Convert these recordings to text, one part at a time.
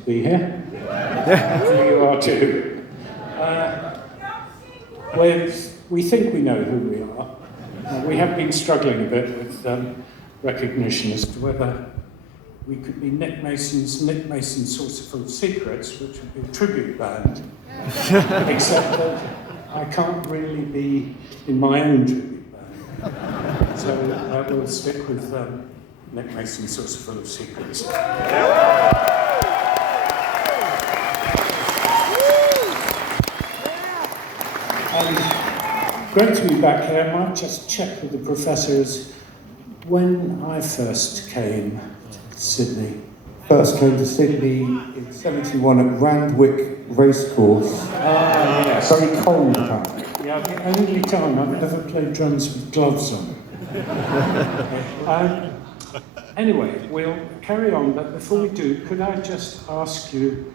to be here. Hopefully you are too. We think we know who we are. We have been struggling a bit with recognition as to whether we could be Nick Mason's Saucerful Secrets, which would be a tribute band, except that I can't really be in my own tribute band. So I will stick with Nick Mason's Saucerful Secrets. Great to be back here. I might just check with the professors. When I first came to Sydney. First came to Sydney in 71 at Randwick Racecourse. Yes. Very cold apparently. Yeah, the only time I've ever played drums with gloves on. Anyway, we'll carry on, but before we do, could I just ask you,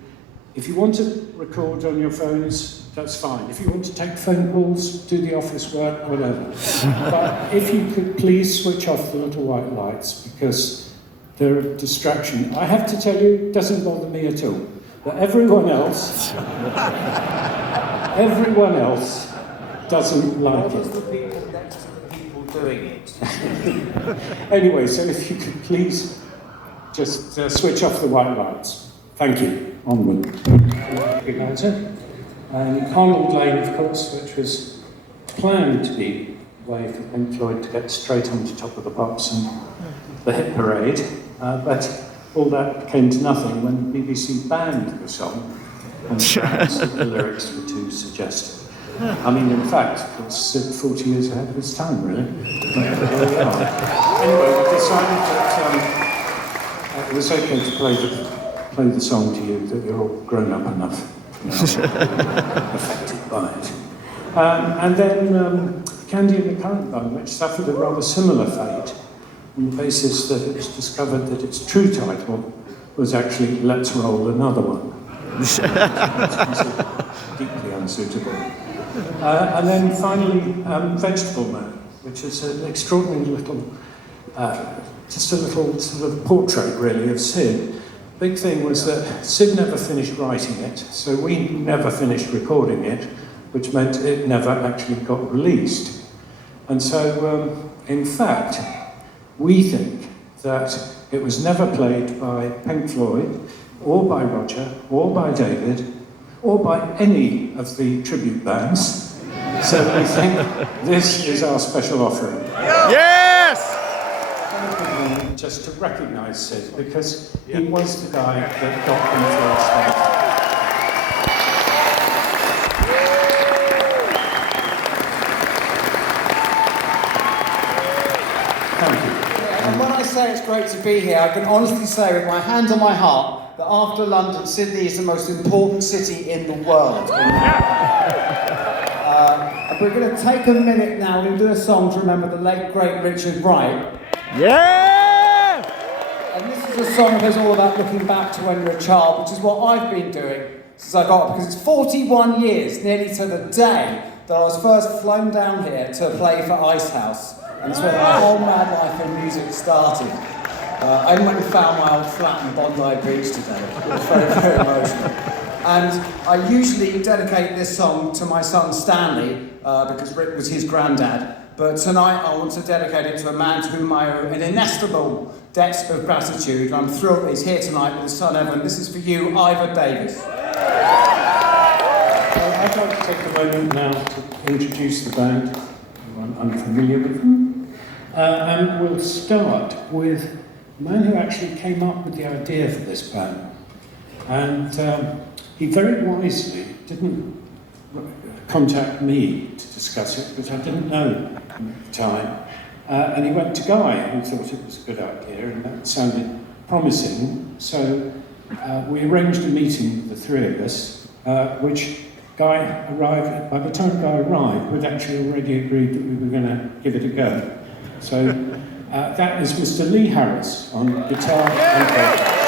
if you want to record on your phones, that's fine. If you want to take phone calls, do the office work, whatever. But if you could please switch off the little white lights, because they're a distraction. I have to tell you, it doesn't bother me at all. But everyone else doesn't like it. The people next to the people doing it. Anyway, so if you could please just switch off the white lights. Thank you. Onward. And Arnold Lane, of course, which was planned to be a way for Pink Floyd to get straight onto top of the pops and the hit parade, but all that came to nothing when the BBC banned the song and the lyrics were too suggestive. I mean, in fact, it's 40 years ahead of its time, really. But here we are. Anyway, we decided that it was okay to play the song to you, that you're all grown up enough. Affected by it. And then Candy and the Currant Bun, which suffered a rather similar fate on the basis that it was discovered that its true title was actually Let's Roll Another One. Deeply unsuitable. And then finally, Vegetable Man, which is an extraordinary little, just a little sort of portrait really of Sid. Big thing was that Sid never finished writing it, so we never finished recording it, which meant it never actually got released. And so, in fact, we think that it was never played by Pink Floyd, or by Roger, or by David, or by any of the tribute bands. So we think this is our special offering. Yes! Just to recognise Sid, because he was the guy that got him first. Thank you. And when I say it's great to be here, I can honestly say with my hand on my heart that after London, Sydney is the most important city in the world. We're going to take a minute now and do a song to remember the late, great Richard Wright. Yeah! And this is a song that's all about looking back to when you're a child, which is what I've been doing since I got up, because it's 41 years, nearly to the day, that I was first flown down here to play for Icehouse. And it's where my whole mad life in music started. I went and found my old flat in Bondi Beach today. It was very, very emotional. And I usually dedicate this song to my son Stanley, because Rick was his granddad. But tonight I want to dedicate it to a man to whom I owe an inestimable debt of gratitude. I'm thrilled that he's here tonight with his son Evan. This is for you, Ivor Davis. I'd like to take a moment now to introduce the band, who I'm unfamiliar with them. And we'll start with a man who actually came up with the idea for this band. And he very wisely didn't contact me to discuss it, because I didn't know at the time. And he went to Guy, who thought it was a good idea, and that sounded promising. So we arranged a meeting with the three of us, which Guy arrived, by the time Guy arrived, we'd actually already agreed that we were going to give it a go. So that is Mr. Lee Harris on guitar and vocals.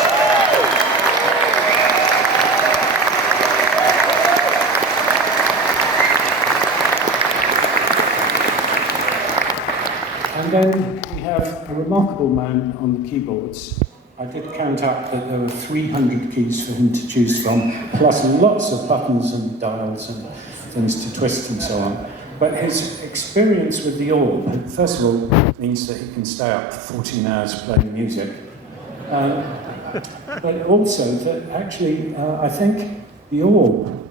And then we have a remarkable man on the keyboards, I did count up that there were 300 keys for him to choose from, plus lots of buttons and dials and things to twist and so on. But his experience with the orb, first of all, means that he can stay up for 14 hours playing music. But also that actually, I think the orb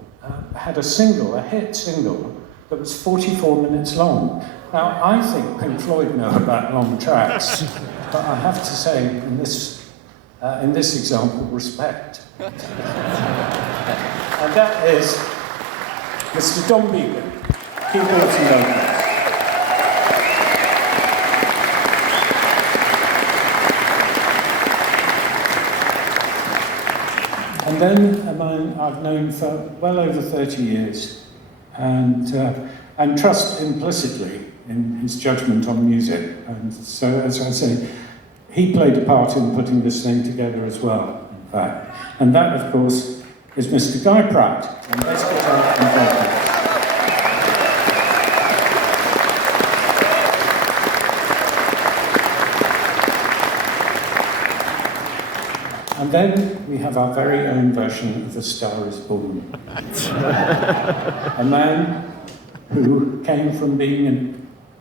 had a hit single, that was 44 minutes long. Now, I think Pink Floyd know about long tracks, but I have to say, in this example, respect. And that is Mr. Don Beacon, keyboards and vocals. And then a man I've known for well over 30 years, and trust implicitly in his judgment on music. And so, as I say, he played a part in putting this thing together as well, in fact. And that, of course, is Mr. Guy Pratt, on bass guitar and vocals. And then we have our very own version of A Star Is Born. A man who came from being a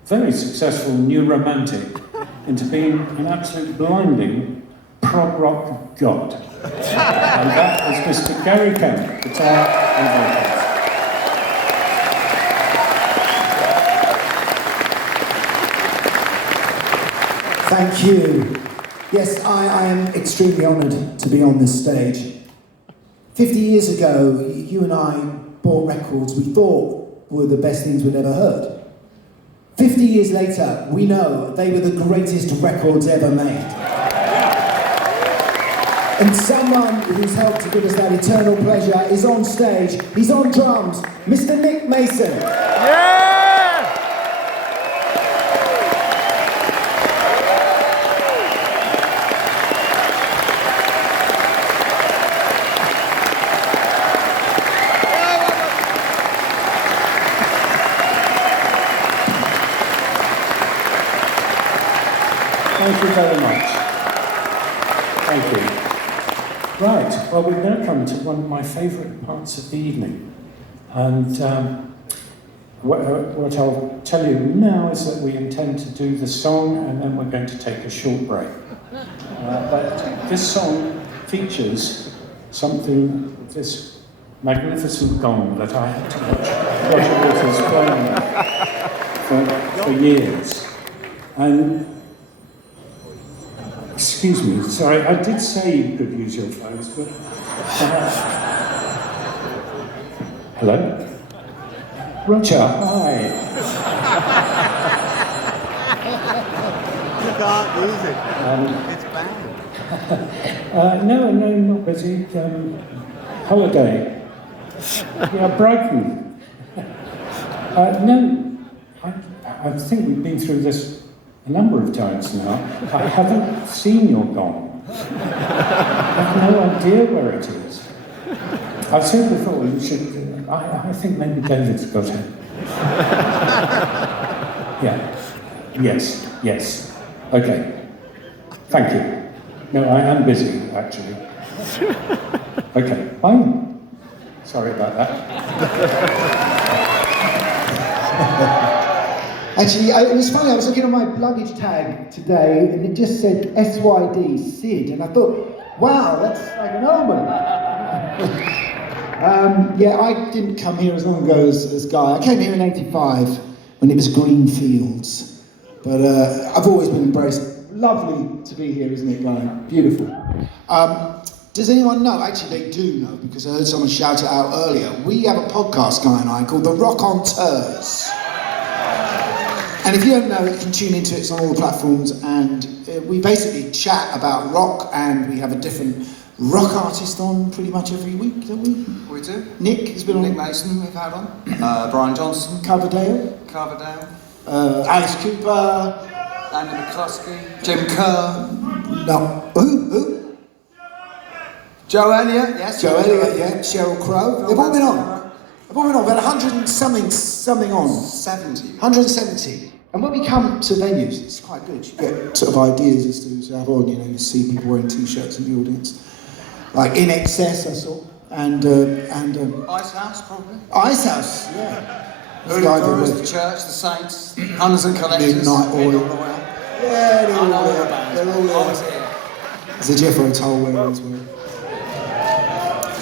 very successful new romantic into being an absolute blinding prog rock god. And that is Mr. Gary Kemp, guitar and vocals. Thank you. Yes, I am extremely honoured to be on this stage. 50 years ago, you and I bought records we thought were the best things we'd ever heard. 50 years later, we know they were the greatest records ever made. And someone who's helped to give us that eternal pleasure is on stage. He's on drums, Mr. Nick Mason. Yeah! Thank you very much. Thank you. Right, well, we've now come to one of my favourite parts of the evening. And what I'll tell you now is that we intend to do the song and then we're going to take a short break. But this song features something, this magnificent gong that I had to watch Roger Waters playing for years. And excuse me, sorry, I did say you could use your phones, but... Hello? Roger, hi. You can't use it. It's bad. No, not busy. Holiday. Yeah, Brighton. No, I think we've been through this a number of times now. I haven't seen your gong. I have no idea where it is. I've said before, you should. I think maybe David's got it. Yeah. Yes. Okay. Thank you. No, I am busy, actually. Okay, bye. Sorry about that. Actually, it was funny, I was looking at my luggage tag today and it just said SYD, Sid, and I thought, wow, that's like an omen. Yeah, I didn't come here as long ago as Guy. I came here in '85 when it was green fields. But I've always been embraced. Lovely to be here, isn't it, Guy? Beautiful. Does anyone know? Actually, they do know, because I heard someone shout it out earlier. We have a podcast, Guy and I, called The Rock on Tours. And if you don't know, you can tune into it. It's on all the platforms, and we basically chat about rock, and we have a different rock artist on pretty much every week, don't we? We do. Nick has been on. Nick Mason we've had on. Brian Johnson. Coverdale. Alice Cooper. Andy McCluskey. Jim Kerr. No. Who? Joe Elliott, yes. Joe Elliott, yeah. Sheryl Crow. They've all been on. They've all been on. About 100 and something on. 70. 170. And when we come to venues, it's quite good. You get sort of ideas as to have on, you know, you see people wearing t-shirts in the audience. Like In Excess, I saw. And Ice House, probably. Ice House, yeah. The Church, the Saints, Hunters and Collectors. Midnight Oil. All the way. Yeah, they're I know all all the there. bands. They're all I was there. here. There's a Jethro Tull wearer as well.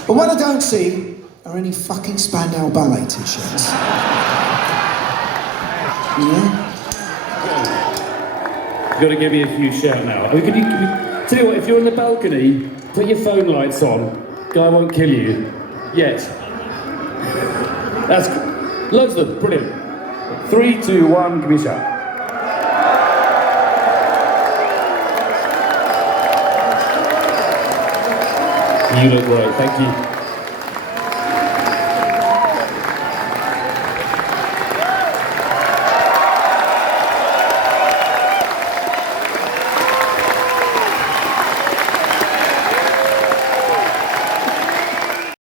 But what I don't see are any fucking Spandau Ballet t-shirts. You know? You've got to give me a few shout now. I mean, can you tell you what, if you're on the balcony, put your phone lights on. Guy won't kill you. Yet. That's loads of them. Brilliant. 3, 2, 1, give me a shout. You look great, thank you.